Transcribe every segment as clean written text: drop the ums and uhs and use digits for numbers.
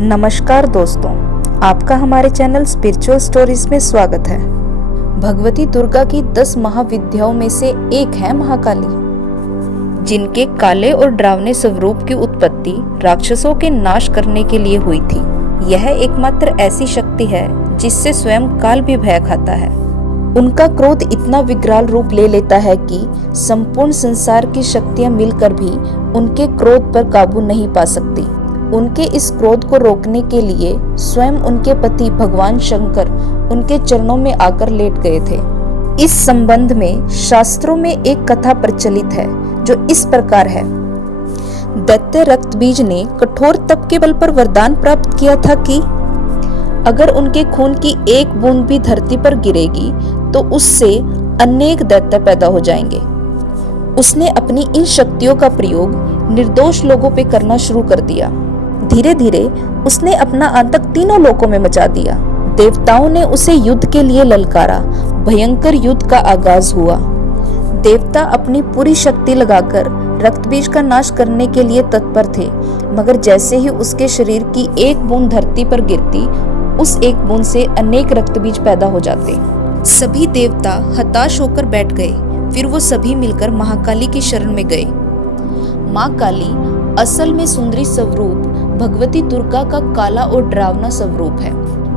नमस्कार दोस्तों, आपका हमारे चैनल स्पिरिचुअल स्टोरीज में स्वागत है। भगवती दुर्गा की 10 महाविद्याओं में से एक है महाकाली, जिनके काले और डरावने स्वरूप की उत्पत्ति राक्षसों के नाश करने के लिए हुई थी। यह एकमात्र ऐसी शक्ति है जिससे स्वयं काल भी भय खाता है। उनका क्रोध इतना विकराल रूप ले लेता है कि संपूर्ण संसार की शक्तियां मिलकर भी उनके क्रोध पर काबू नहीं पा सकती। उनके इस क्रोध को रोकने के लिए स्वयं उनके पति भगवान शंकर उनके चरणों में आकर लेट गए थे। इस संबंध में शास्त्रों में एक कथा प्रचलित है जो इस प्रकार है। दैत्य रक्तबीज ने कठोर तप के बल पर वरदान प्राप्त किया था कि अगर उनके खून की एक बूंद भी धरती पर गिरेगी तो उससे अनेक दैत्य पैदा हो जाएंगे। उसने अपनी इन शक्तियों का प्रयोग निर्दोष लोगों पे करना शुरू कर दिया। धीरे धीरे उसने अपना आतंक तीनों लोकों में मचा दिया। देवताओं ने उसे युद्ध के लिए ललकारा। भयंकर युद्ध का आगाज हुआ। देवता अपनी पूरी शक्ति लगाकर रक्तबीज का नाश करने के लिए तत्पर थे, मगर जैसे ही उसके शरीर की एक बूंद धरती पर गिरती, उस एक बूंद से अनेक रक्तबीज पैदा हो जाते। सभी देवता हताश होकर बैठ गए। फिर वो सभी मिलकर महाकाली की शरण में गए। माँ काली असल में सुंदरी स्वरूप भगवती दुर्गा का काला और डरावना स्वरूप है,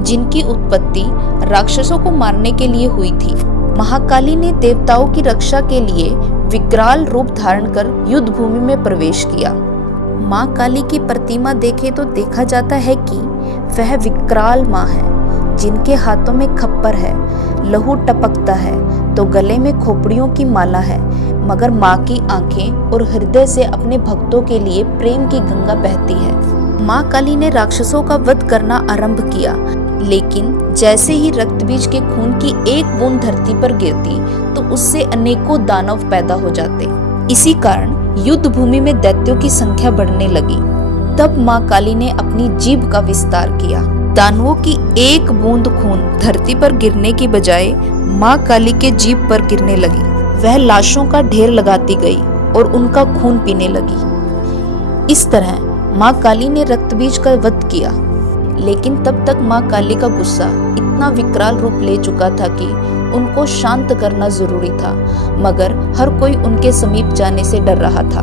जिनकी उत्पत्ति राक्षसों को मारने के लिए हुई थी। महाकाली ने देवताओं की रक्षा के लिए विकराल रूप धारण कर युद्ध भूमि में प्रवेश किया। माँ काली की प्रतिमा देखे तो देखा जाता है कि वह विकराल माँ है, जिनके हाथों में खप्पर है, लहू टपकता है तो गले में खोपड़ियों की माला है, मगर माँ की आंखें और हृदय से अपने भक्तों के लिए प्रेम की गंगा बहती है। माँ काली ने राक्षसों का वध करना आरंभ किया, लेकिन जैसे ही रक्तबीज के खून की एक बूंद धरती पर गिरती तो उससे अनेकों दानव पैदा हो जाते। इसी कारण युद्ध भूमि में दैत्यों की संख्या बढ़ने लगी। तब माँ काली ने अपनी जीभ का विस्तार किया। दानवों की एक बूंद खून धरती पर गिरने की बजाय माँ काली के जीभ पर गिरने लगी। वह लाशों का ढेर लगाती गई और उनका खून पीने लगी। इस तरह माँ काली ने रक्तबीज का वध किया, लेकिन तब तक माँ काली का गुस्सा इतना विकराल रूप ले चुका था कि उनको शांत करना जरूरी था, मगर हर कोई उनके समीप जाने से डर रहा था।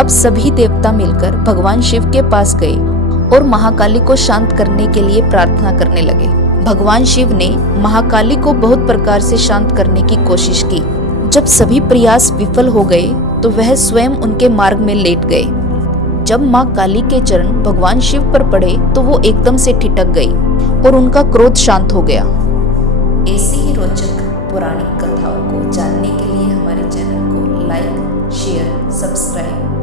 अब सभी देवता मिलकर भगवान शिव के पास गए और महाकाली को शांत करने के लिए प्रार्थना करने लगे। भगवान शिव ने महाकाली को बहुत प्रकार से शांत करने की कोशिश की। जब सभी प्रयास विफल हो गए तो वह स्वयं उनके मार्ग में लेट गए। जब माँ काली के चरण भगवान शिव पर पड़े तो वो एकदम से ठिठक गई और उनका क्रोध शांत हो गया। ऐसी ही रोचक पौराणिक कथाओं को जानने के लिए हमारे चैनल को लाइक, शेयर, सब्सक्राइब